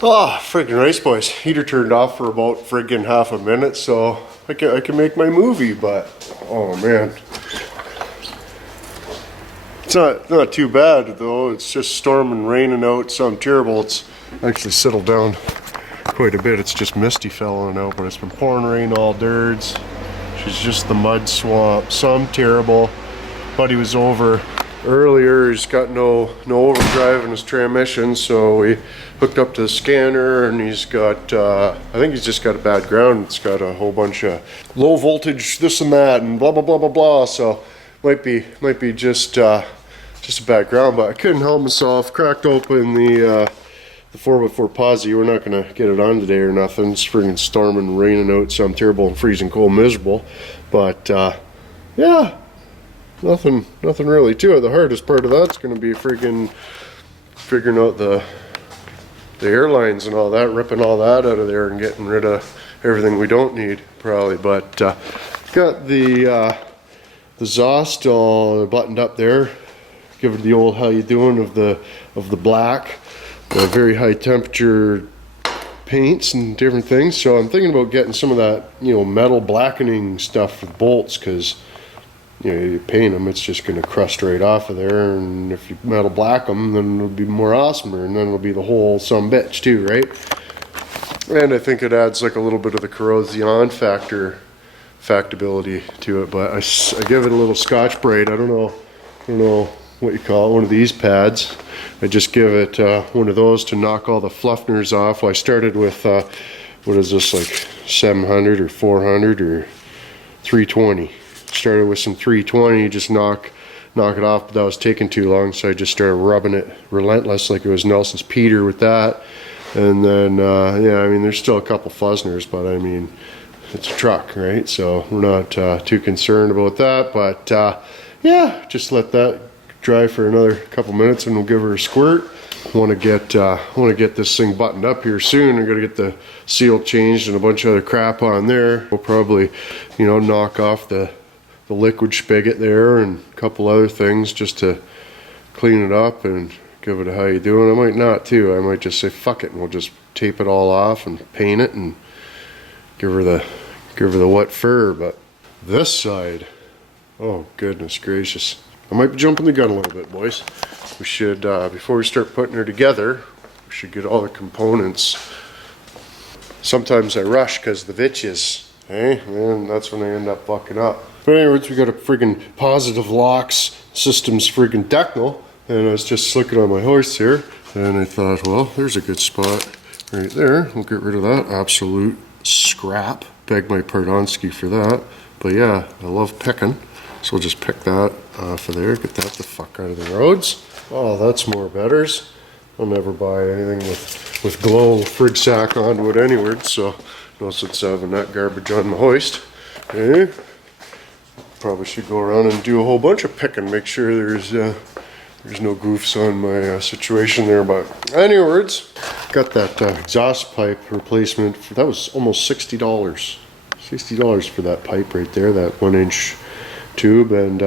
Oh, friggin' nice, boys. Heater turned off for about friggin' half a minute, so I can make my movie, but oh man. It's not too bad though. It's just storming, raining out, something terrible. It's actually settled down quite a bit. It's just misty falling out, but it's been pouring rain all dirts. She's just the mud swamp. Some terrible. Buddy was over earlier. He's got no overdrive in his transmission, so we hooked up to the scanner, and he's got I think he's just got a bad ground. It's got a whole bunch of low voltage this and that and blah blah blah blah blah. So might be just a bad ground, but I couldn't help myself. Cracked open the 4x4 posi. We're not gonna get it on today or nothing. It's freaking storming, raining out, so I'm terrible and freezing cold, miserable. But yeah, nothing really to it. The hardest part of that's gonna be freaking figuring out the airlines and all that, ripping all that out of there and getting rid of everything we don't need probably. But got the exhaust all buttoned up there. Give it the old how you doing of the black, the very high temperature paints and different things. So I'm thinking about getting some of that, you know, metal blackening stuff for the bolts, because you know, you paint them, it's just going to crust right off of there, and if you metal black them, then it'll be more awesomer, and then it'll be the whole bitch too, right? And I think it adds like a little bit of the corrosion factability to it. But I give it a little Scotch-Brite. I don't know what you call it, one of these pads. I just give it one of those to knock all the fluffners off. Well, I started with what is this, like 700 or 400 or 320. Started with some 320, just knock it off, but that was taking too long, so I just started rubbing it relentless like it was Nelson's Peter with that. And then yeah, I mean, there's still a couple fuzzers, but I mean, it's a truck, right? So we're not too concerned about that. But yeah, just let that dry for another couple minutes and we'll give her a squirt. Want to get this thing buttoned up here soon. I got to get the seal changed and a bunch of other crap on there. We'll probably, you know, knock off the liquid spigot there and a couple other things just to clean it up and give it a how you doing. I might not too. I might just say fuck it and we'll just tape it all off and paint it and give her the wet fur. But this side, oh goodness gracious, I might be jumping the gun a little bit, boys. We should before we start putting her together, we should get all the components. Sometimes I rush because the vitches, hey, and that's when I end up fucking up. But anyways, we got a friggin' Positive Locks Systems friggin' Decnal, and I was just looking on my horse here, and I thought, well, there's a good spot right there. We'll get rid of that absolute scrap. Beg my pardonski for that. But yeah, I love picking, so we'll just pick that off of there, get that the fuck out of the roads. Oh, that's more betters. I'll never buy anything with glow frig sack onto it anywhere, so no sense having that garbage on my hoist. Okay. Probably should go around and do a whole bunch of picking, make sure there's no goofs on my situation there. But anyways, got that exhaust pipe replacement. That was almost $60. $60 for that pipe right there, that 1-inch tube. And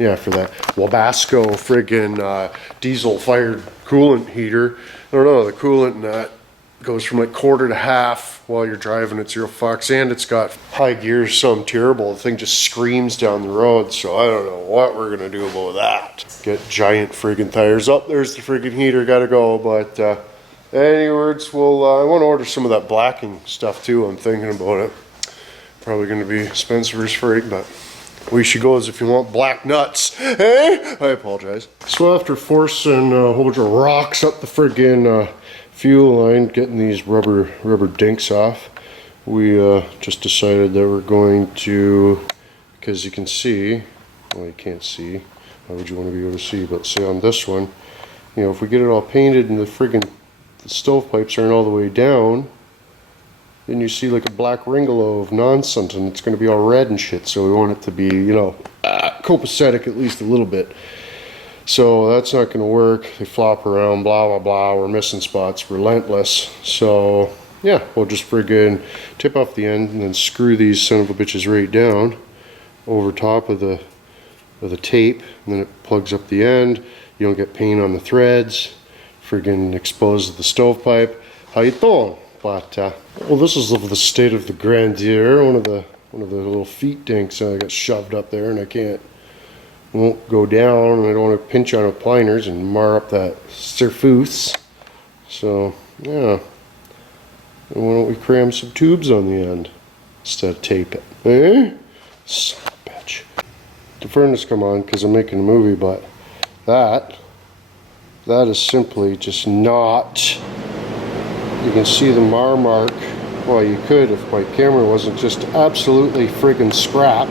yeah, for that Wabasco friggin' diesel fired coolant heater. I don't know, the coolant in that goes from like quarter to half while you're driving at 0 fucks, and it's got high gears, something terrible. The thing just screams down the road, so I don't know what we're gonna do about that. Get giant friggin' tires. Up there's the friggin' heater, gotta go. But anyways, we'll I want to order some of that blacking stuff too. I'm thinking about it. Probably gonna be Spencer's frig, but we should go as if you want black nuts. Hey, I apologize. So after forcing a whole bunch of rocks up the friggin' fuel line, getting these rubber dinks off, we just decided that we're going to, because you can see, well, you can't see, how would you want to be able to see, but say on this one, you know, if we get it all painted and the stovepipes aren't all the way down, then you see like a black ringolo of nonsense, and it's going to be all red and shit. So we want it to be, you know, copacetic at least a little bit. So that's not going to work. They flop around, blah blah blah. We're missing spots, relentless. So yeah, we'll just friggin' tip off the end and then screw these son of a bitches right down over top of the tape, and then it plugs up the end. You don't get paint on the threads. Friggin' exposes the stovepipe. how you doing? But well, this is of the state of the grandeur. One of the little feet dinks got shoved up there, and won't go down, and I don't want to pinch on with pliners and mar up that surface. So yeah, and why don't we cram some tubes on the end instead of tape it? Eh? Son of a bitch. The furnace come on because I'm making a movie, but that is simply just not. You can see the mar mark. Well, you could if my camera wasn't just absolutely friggin' scrap.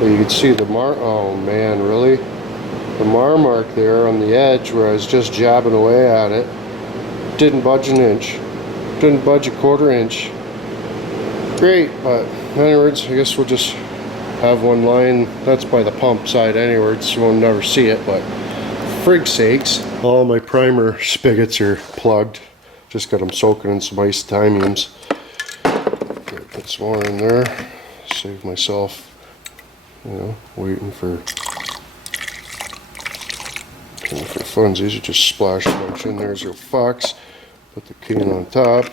But you could see the mar. Oh man, really? The mar mark there on the edge where I was just jabbing away at it. Didn't budge an inch. Didn't budge a quarter inch. Great, but anyways, I guess we'll just have one line. That's by the pump side anyways, so we'll never see it, but frig sakes. All my primer spigots are plugged. Just got them soaking in some isotoniums. Put some more in there. Save myself, waiting for funds. These are just splash a bunch in there as your fox. Put the cane on top,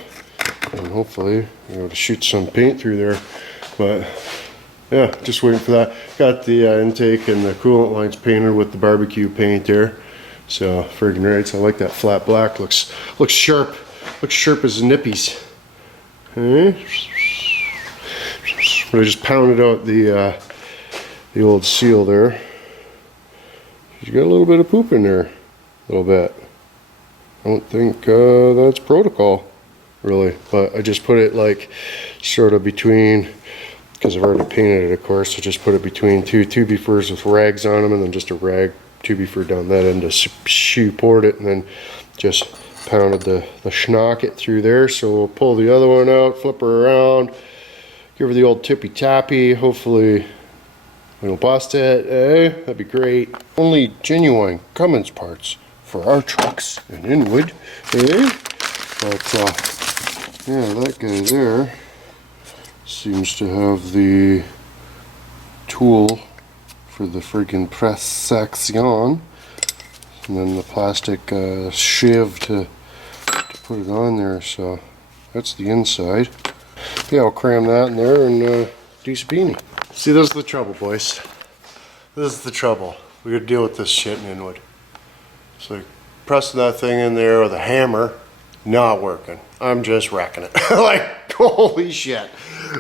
and hopefully be able to shoot some paint through there. But yeah, just waiting for that. Got the intake and the coolant lines painted with the barbecue paint there. So friggin' right. So I like that flat black. Looks sharp. Looks sharp as nippies. Okay. But I just pounded out the old seal there. You got a little bit of poop in there, a little bit. I don't think that's protocol, really. But I just put it like sort of between, because I've already painted it, of course. I just put it between two 2B4s with rags on them, and then just a rag 2B4 down that end to shoe poured it, and then just pounded the schnocket through there. So we'll pull the other one out, flip her around, give her the old tippy tappy. Hopefully we don't bust it. That'd be great. Only genuine Cummins parts for our trucks in Inwood. But yeah, that guy there seems to have the tool for the friggin' press section. And then the plastic shiv to put it on there, so that's the inside. Yeah, I'll cram that in there and do some beanie. See, this is the trouble, boys. This is the trouble. We gotta deal with this shit in Inwood. So pressing that thing in there with a hammer, not working. I'm just wrecking it. Like, holy shit.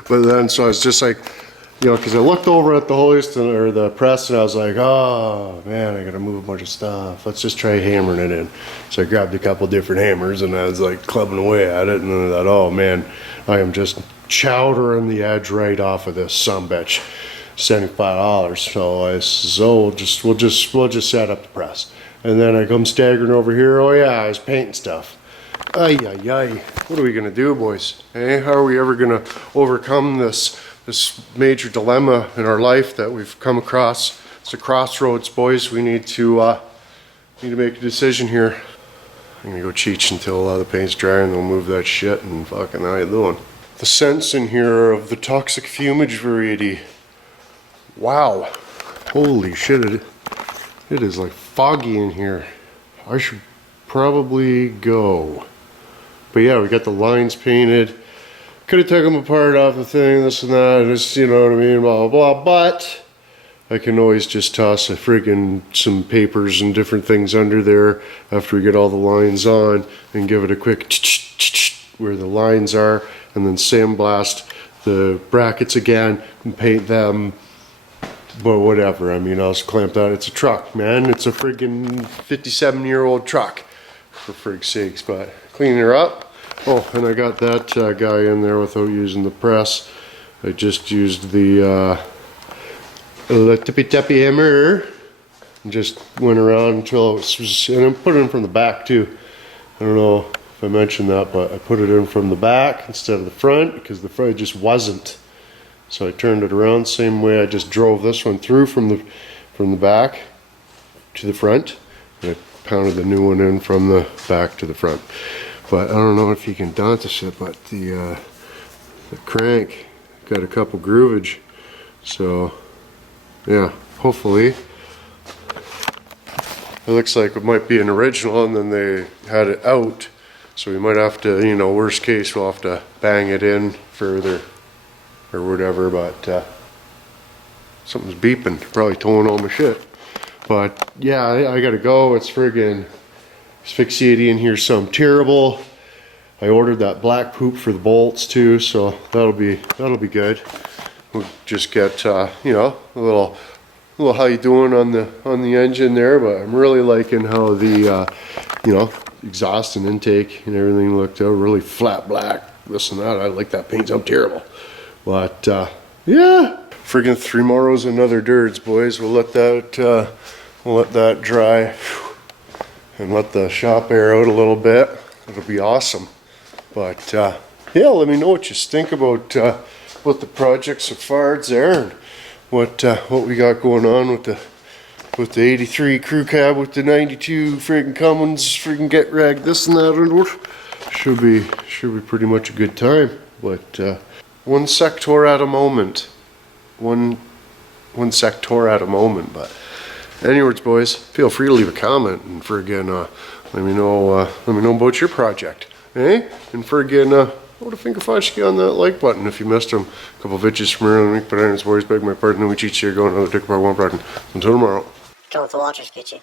But then, so I was just like, because I looked over at the hoist or the press, and I was like, oh man, I gotta move a bunch of stuff. Let's just try hammering it in. So I grabbed a couple different hammers, and I was like clubbing away at it, and then I thought, oh man, I am just chowdering the edge right off of this sumbitch. $75. So I said, we'll just set up the press. And then I come staggering over here. Oh yeah, I was painting stuff. Ay ay ay. What are we gonna do, boys? How are we ever gonna overcome this major dilemma in our life that we've come across? It's a crossroads, boys. We need to make a decision here. I'm gonna go cheech until the paint's dry, and they'll move that shit. And fucking, how you doing? The scents in here of the toxic fumage variety. Wow, holy shit! It is like foggy in here. I should probably go. But yeah, we got the lines painted. Could have taken them apart off the thing, this and that, and just, you know what I mean, blah, blah, blah. But I can always just toss some papers and different things under there after we get all the lines on and give it a quick where the lines are, and then sandblast the brackets again and paint them. But whatever, I mean, I'll just clamp that. It's a truck, man. It's a friggin' 57-year-old truck, for frig's sakes. But cleaning her up. Oh, and I got that guy in there without using the press. I just used the tippy-tappy hammer and just went around until it was, and I put it in from the back too. I don't know if I mentioned that, but I put it in from the back instead of the front because the front just wasn't. So I turned it around same way I just drove this one through from the back to the front, and I pounded the new one in from the back to the front. But I don't know if you can notice it, but the crank got a couple groovage. So yeah, hopefully it looks like it might be an original, and then they had it out So we might have to, you know, worst case, we'll have to bang it in further or whatever, but something's beeping, probably towing all my shit. But yeah, I gotta go. It's friggin' asphyxiating here some terrible. I ordered that black poop for the bolts too, so that'll be good. We'll just get you know, a little how you doing on the engine there, but I'm really liking how the you know, exhaust and intake and everything looked really flat black, this and that. I like that paint job terrible, but yeah, friggin' 3 morrows another dirge, boys. We'll let that dry and let the shop air out a little bit. It'll be awesome. But yeah, let me know what you think about the project so far there, and what we got going on with the 83 crew cab with the 92 friggin' Cummins friggin' get rag this and that, and should be pretty much a good time. But one sector at a moment, one sector at a moment. But anyways, boys, feel free to leave a comment and friggin' let me know about your project. Eh? And friggin' what a finger fudge on that like button if you missed them. A couple of bitches from earlier in the week, but anyways, boys, beg my pardon, and we cheat here going another dick about one project. Until tomorrow. Come with the watchers, bitchy.